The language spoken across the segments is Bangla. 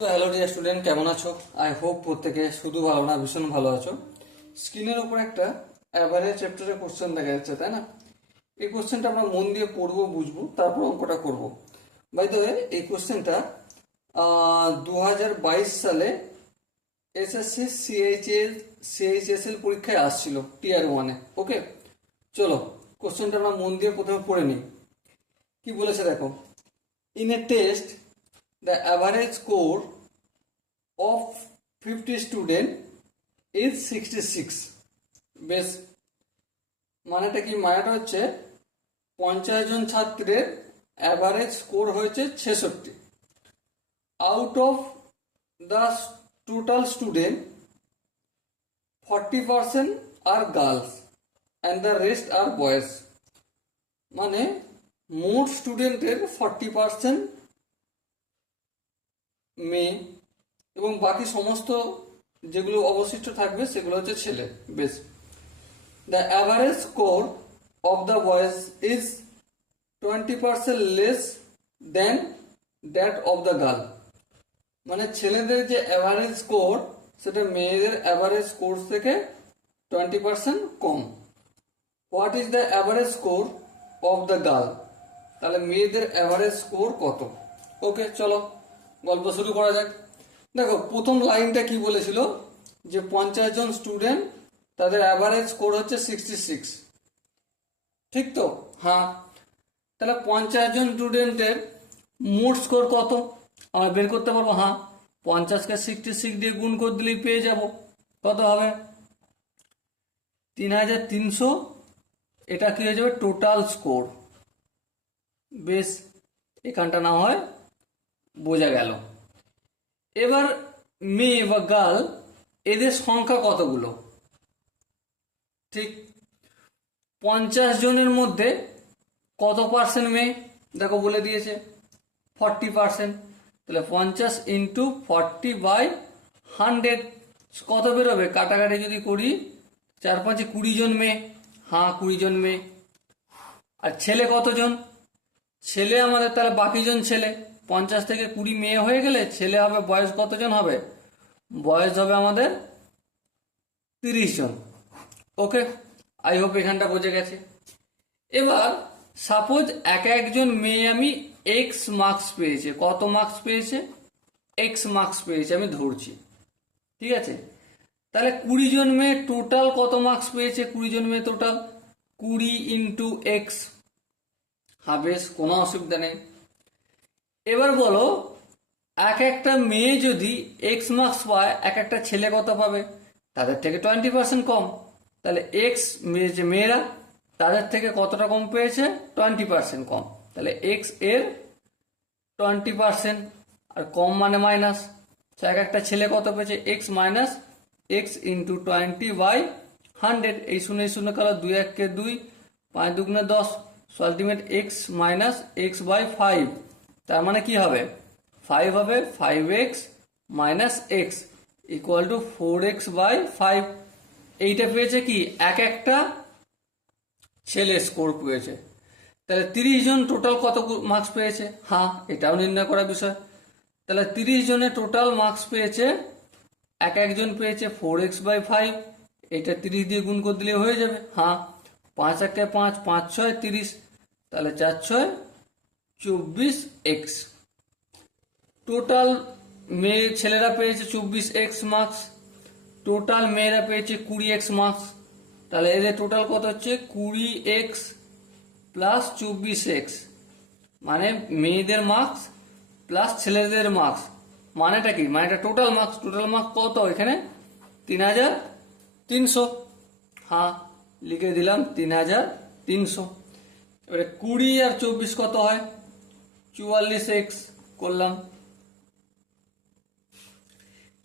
হ্যালো ডিয়ার স্টুডেন্ট কেমন আছো? আই হোপ প্রত্যেকে শুধু ভালো না, ভীষণ ভালো আছো। স্ক্রিনের উপর একটা অ্যাভারেজ চ্যাপ্টারের কোশ্চেন দেখা যাচ্ছে, তাই না? এই কোশ্চেনটা আমরা মন দিয়ে পড়ব, বুঝব, তারপর অঙ্কটা করব। বাই দ্য এই কোশ্চেনটা দু হাজার বাইশ সালে এসএসসি সিএইচএস সিএইচএসএল পরীক্ষায় আসছিল টিআর ওয়ানে ওকে চলো কোশ্চেনটা আমরা মন দিয়ে প্রথমে পড়ে নিই। কি বলেছে দেখো? In a test the average score of 50 student is 66 বেশ, মানেটা কি মানেটা হচ্ছে? পঞ্চাশ জন ছাত্রের অ্যাভারেজ স্কোর হয়েছে ছেষট্টি। Out of the total student forty percent are girls and the rest are boys মানে মোট স্টুডেন্টের ফর্টি পার্সেন্ট মেয়ে এবং বাকি সমস্ত যেগুলো অবশিষ্ট থাকবে সেগুলো হচ্ছে ছেলে। বেশ। The average score of the boys is twenty percent less than that of the girl মানে ছেলেদের যে অ্যাভারেজ স্কোর সেটা মেয়েদের অ্যাভারেজ স্কোর থেকে twenty percent com. What is the average score of the girl তাহলে মেয়েদের অ্যাভারেজ স্কোর কত? ওকে চলো। গল্প শুরু করা যাক। দেখো, প্রথম লাইনটা কি বলেছিল? যে পঞ্চাশ জন স্টুডেন্ট তাদের অ্যাভারেজ স্কোর হচ্ছে সিক্সটি সিক্স ঠিক তো? হ্যাঁ। তাহলে পঞ্চাশ জন স্টুডেন্টের মোট স্কোর কত? আমরা বের করতে পারব হ্যাঁ। পঞ্চাশকে সিক্সটি সিক্স দিয়ে গুণ করে দিলেই পেয়ে যাব। কত হবে? তিন হাজার তিনশো। এটা কি হয়ে যাবে? টোটাল স্কোর বেশ, এখানটা না হয় বোঝা গেল। এবার মেয়ে বা গার্ল এদের সংখ্যা কতগুলো? ঠিক পঞ্চাশ জনের মধ্যে কত পার্সেন্ট মেয়ে? দেখো বলে দিয়েছে ফর্টি পার্সেন্ট তাহলে পঞ্চাশ ইন্টু ফর্টি বাই হান্ড্রেড কত বেরোবে? কাটাকাটি যদি করি, চার পাঁচে কুড়ি জন মেয়ে। হ্যাঁ কুড়ি জন মেয়ে। আর ছেলে কতজন? ছেলে আমাদের তাহলে বাকিজন ছেলে। পঞ্চাশ থেকে কুড়ি মেয়ে হয়ে গেলে ছেলে হবে, বয়স কতজন হবে? বয়স হবে আমাদের তিরিশ জন। ওকে আই হোপ এখানটা বোঝা গেছে। এবার সাপোজ এক একজন মেয়ে আমি এক্স মার্কস পেয়েছে। কত মার্কস পেয়েছে? এক্স মার্কস পেয়েছে, আমি ধরছি। ঠিক আছে? তাহলে কুড়ি জন মেয়ে টোটাল কত মার্কস পেয়েছে? কুড়ি জন মেয়ে টোটাল কুড়ি ইন্টু এক্স বেশ, কোনো অসুবিধা নেই। এবার বলো, এক একটা মেয়ে যদি এক্স মার্কস পায়, এক একটা ছেলে কত পাবে? তাদের থেকে টোয়েন্টি পার্সেন্ট কম। তাহলে এক্স যে মেয়েরা, তাদের থেকে কতটা কম পেয়েছে? টোয়েন্টি পার্সেন্ট কম। তাহলে এক্সের টোয়েন্টি পার্সেন্ট আর কম মানে মাইনাস এক একটা ছেলে কত পেয়েছে? X minus X into twenty by hundred এই শূন্য এই শূন্য কালো দুই এককে দুই, পাঁচ দুগুণে দশ। So ultimate X minus X by five তার মানে কি হবে? ফাইভ হবে five X minus X equal to four X by five এইটা পেয়েছে কি? এক একটা ছেলে স্কোর পেয়েছে। তাহলে তিরিশ জন টোটাল কত মার্কস পেয়েছে? হ্যাঁ এটাও নির্ণয় করার বিষয়। তাহলে তিরিশ জনের টোটাল মার্কস পেয়েছে, এক একজন পেয়েছে ফোর এক্স বাই ফাইভ এটা তিরিশ দিয়ে গুণ করে দিলে হয়ে যাবে। হ্যাঁ পাঁচ একে পাঁচ পাঁচ ছয় তিরিশ। তাহলে চার ছয় চব্বিশ এক্স। টোটাল মেয়ে ছেলেরা পেয়েছে চব্বিশ এক্স মার্কস টোটাল মেয়েরা পেয়েছে কুড়ি এক্স মার্কস তাহলে এদের টোটাল কত হচ্ছে? কুড়ি এক্স প্লাস চব্বিশ এক্স। মানে মেয়েদের মার্কস প্লাস ছেলেদের মার্কস মানেটা কি? মানেটা টোটাল মার্কস টোটাল মার্কস কত এখানে? তিন হাজার তিনশো। হ্যাঁ লিখে দিলাম তিন হাজার তিনশো। এবারে কুড়ি আর চব্বিশ কত হয়? চুয়াল্লিশ এক্স করলাম।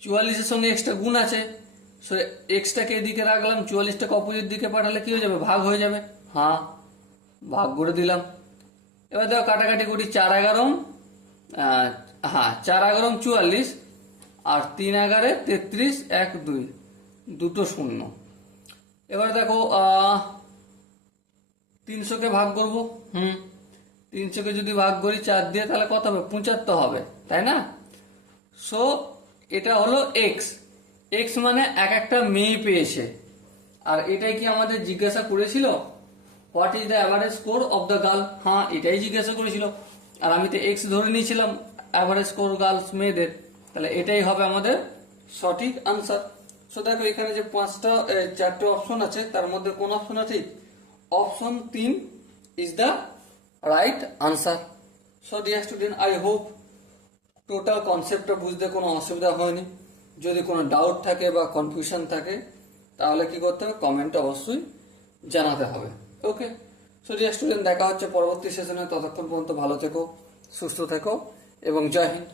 চুয়াল্লিশের সঙ্গে এক্সটা গুণ আছে। সো এক্সটাকে এদিকে রাখলাম চুয়াল্লিশটাকে অপোজিট দিকে পাঠালে কি হয়ে যাবে? ভাগ হয়ে যাবে। হ্যাঁ ভাগ করে দিলাম। এবার দেখো, কাটাকাটি করি চার এগারো হ্যাঁ চার এগারো চুয়াল্লিশ, আর তিন এগারে তেত্রিশ, এক দুই, দুটো শূন্য। এবার দেখো তিনশোকে ভাগ করব। হুম তিনশোকে যদি ভাগ করি চার দিয়ে, তাহলে কত হবে? পঁচাত্তর হবে, তাই না? সো এটা হলো এক্স এক্স মানে এক একটা মেয়ে পেয়েছে। আর এটাই কি আমাদের জিজ্ঞাসা করেছিল? What is the average score of the girl হ্যাঁ এটাই জিজ্ঞাসা করেছিল। আর আমি তো এক্স ধরে নিয়েছিলাম অ্যাভারেজ স্কোর গার্লস মেয়েদের। তাহলে এটাই হবে আমাদের সঠিক আনসার সো দেখো এখানে যে পাঁচটা চারটে অপশন আছে, তার মধ্যে কোন অপশন আছে? অপশন তিন is the right answer so dear student I hope total কনসেপ্টটা বুঝতে কোনো অসুবিধা হয়নি। যদি কোনো ডাউট থাকে বা কনফিউশন থাকে, তাহলে কি করতে হবে? কমেন্টে অবশ্যই জানাতে হবে। ওকে সো ডিয়ার স্টুডেন্ট দেখা হচ্ছে পরবর্তী সেশনে ততক্ষণ পর্যন্ত ভালো থেকো, সুস্থ থেকো এবং জয় হিন্দ।